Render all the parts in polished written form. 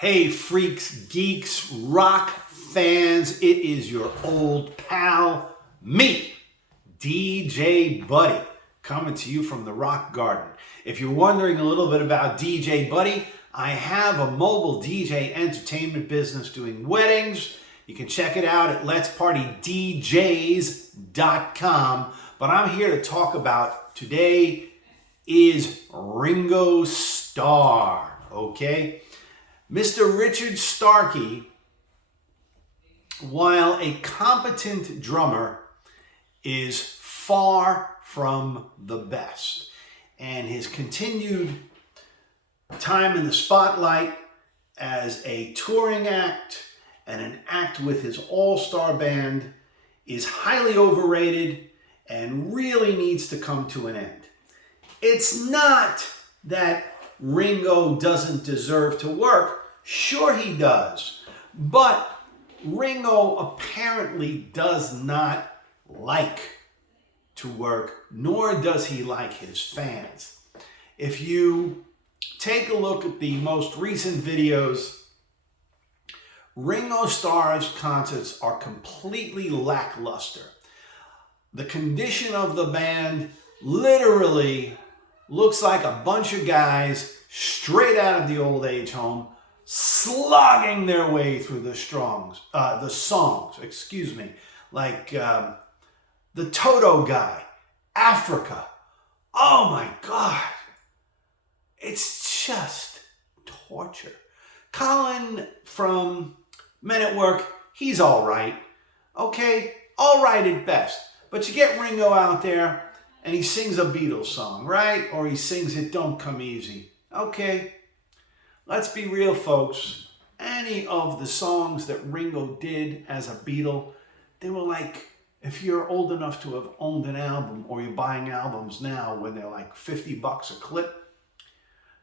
Hey freaks, geeks, rock fans, it is your old pal, me, DJ Buddy, coming to you from the Rock Garden. If you're wondering a little bit about DJ Buddy, I have a mobile DJ entertainment business doing weddings. You can check it out at letspartydjs.com. But I'm here to talk about today is Ringo Starr, okay? Mr. Richard Starkey, while a competent drummer, is far from the best. And his continued time in the spotlight as a touring act and an act with his all-star band is highly overrated and really needs to come to an end. It's not that Ringo doesn't deserve to work. Sure he does. But Ringo apparently does not like to work, nor does he like his fans. If you take a look at the most recent videos, Ringo Starr's concerts are completely lackluster. The condition of the band literally looks like a bunch of guys straight out of the old age home slogging their way through the songs, like the Toto guy, Africa. Oh my God. It's just torture. Colin from Men at Work, he's all right. Okay, all right at best. But you get Ringo out there and he sings a Beatles song, right? Or he sings It Don't Come Easy. Okay, let's be real, folks. Any of the songs that Ringo did as a Beatle, they were like, if you're old enough to have owned an album, or you're buying albums now when they're like $50 a clip,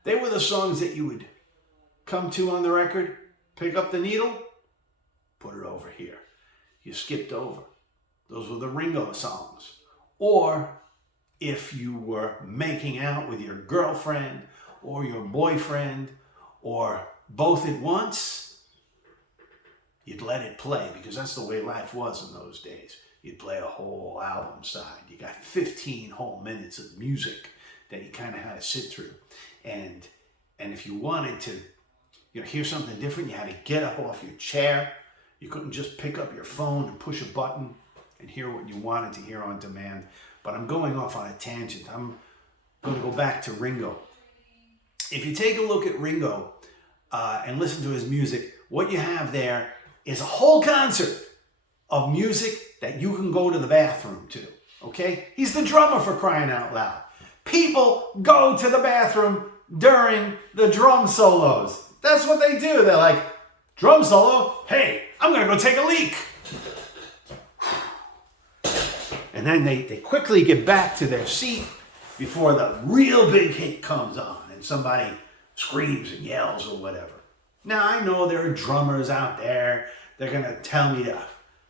they were the songs that you would come to on the record, pick up the needle, put it over here. You skipped over. Those were the Ringo songs. Or if you were making out with your girlfriend or your boyfriend or both at once, you'd let it play, because that's the way life was in those days. You'd play a whole album side. You got 15 whole minutes of music that you kind of had to sit through. And if you wanted to hear something different, you had to get up off your chair. You couldn't just pick up your phone and push a button and hear what you wanted to hear on demand. But I'm going off on a tangent. I'm going to go back to Ringo. If you take a look at Ringo and listen to his music, what you have there is a whole concert of music that you can go to the bathroom to, okay? He's the drummer, for crying out loud. People go to the bathroom during the drum solos. That's what they do. They're like, drum solo? Hey, I'm going to go take a leak. And then they quickly get back to their seat before the real big hit comes on and somebody screams and yells or whatever. Now, I know there are drummers out there. They're going to tell me to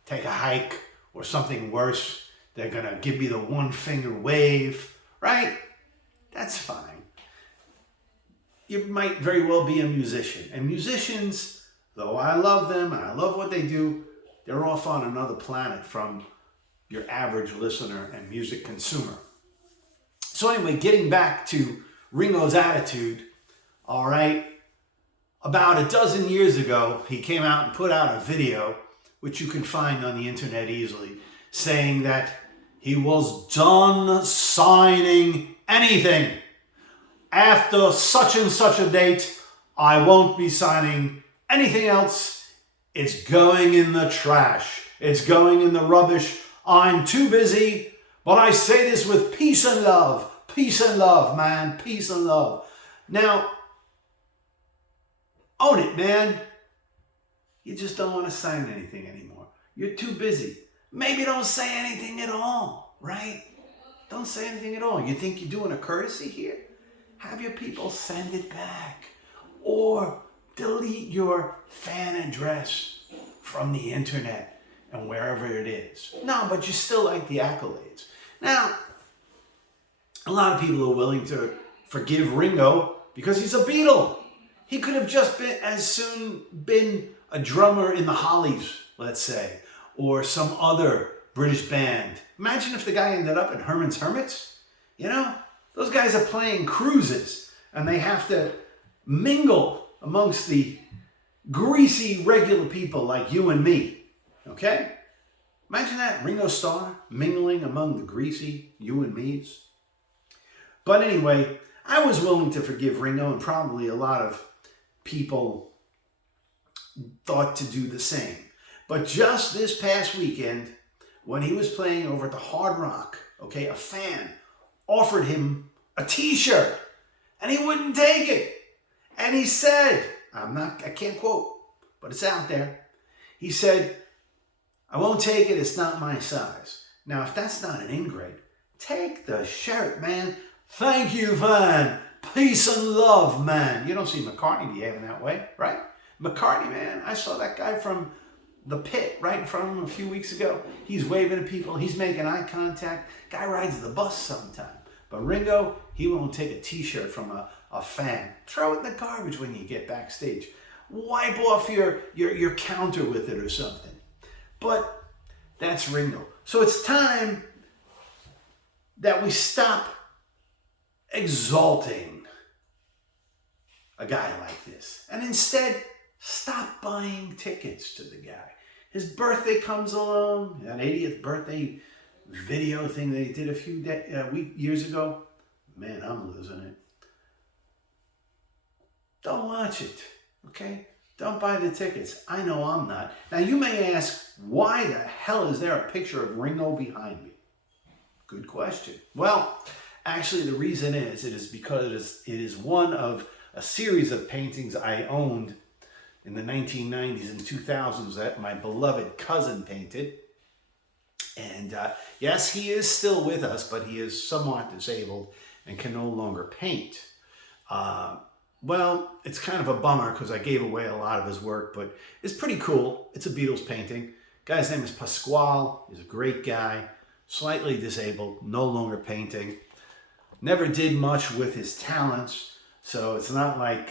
take a hike, or something worse. They're going to give me the one finger wave, right? That's fine. You might very well be a musician. And musicians, though I love them and I love what they do, they're off on another planet from your average listener and music consumer. So anyway, getting back to Ringo's attitude, all right, about a dozen years ago, he came out and put out a video, which you can find on the internet easily, saying that he was done signing anything. After such and such a date, I won't be signing anything else. It's going in the trash. It's going in the rubbish. I'm too busy, but I say this with peace and love. Peace and love, man. Peace and love. Now, own it, man. You just don't want to sign anything anymore. You're too busy. Maybe don't say anything at all, right? Don't say anything at all. You think you're doing a courtesy here? Have your people send it back. Or delete your fan address from the internet and wherever it is. No, but you still like the accolades. Now, a lot of people are willing to forgive Ringo because he's a Beatle. He could have just been as soon been a drummer in the Hollies, let's say, or some other British band. Imagine if the guy ended up in Herman's Hermits. You know, those guys are playing cruises and they have to mingle amongst the greasy regular people like you and me. Okay? Imagine that, Ringo Starr mingling among the greasy you and me's. But anyway, I was willing to forgive Ringo, and probably a lot of people thought to do the same. But just this past weekend, when he was playing over at the Hard Rock, okay, a fan offered him a t-shirt and he wouldn't take it. And he said, I can't quote, but it's out there. He said, "I won't take it, it's not my size." Now, if that's not an ingrate, take the shirt, man. Thank you, fan. Peace and love, man. You don't see McCartney behaving that way, right? McCartney, man, I saw that guy from the pit right in front of him a few weeks ago. He's waving at people. He's making eye contact. Guy rides the bus sometime. But Ringo, he won't take a t-shirt from a fan. Throw it in the garbage when you get backstage. Wipe off your counter with it or something. But that's Ringo. So it's time that we stop exalting a guy like this and instead stop buying tickets to the guy. His birthday comes along, an 80th birthday video thing they did a few years ago. Man, I'm losing it. Don't watch it, okay? Don't buy the tickets. I know I'm not. Now, you may ask, why the hell is there a picture of Ringo behind me? Good question. Well, actually, the reason is, it is because it is one of a series of paintings I owned in the 1990s and 2000s that my beloved cousin painted. And yes, he is still with us, but he is somewhat disabled and can no longer paint. Well, it's kind of a bummer because I gave away a lot of his work, but it's pretty cool. It's a Beatles painting. Guy's name is Pasquale. He's a great guy, slightly disabled, no longer painting. Never did much with his talents, so it's not like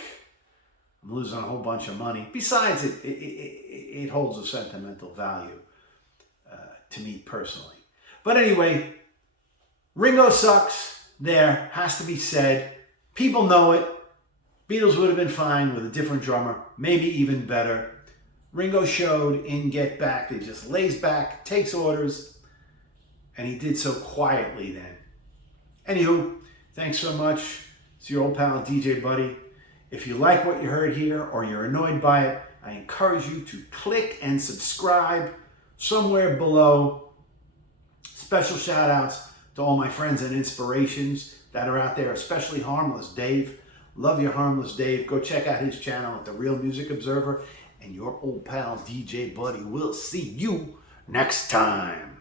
I'm losing a whole bunch of money. Besides, it holds a sentimental value to me personally. But anyway, Ringo sucks. There has to be said. People know it. Beatles would have been fine with a different drummer, maybe even better. Ringo showed in Get Back that he just lays back, takes orders, and he did so quietly then. Anywho, thanks so much. It's your old pal DJ Buddy. If you like what you heard here or you're annoyed by it, I encourage you to click and subscribe somewhere below. Special shout outs to all my friends and inspirations that are out there, especially Harmless Dave. Love you, Harmless Dave. Go check out his channel at The Real Music Observer. And your old pal DJ Buddy will see you next time.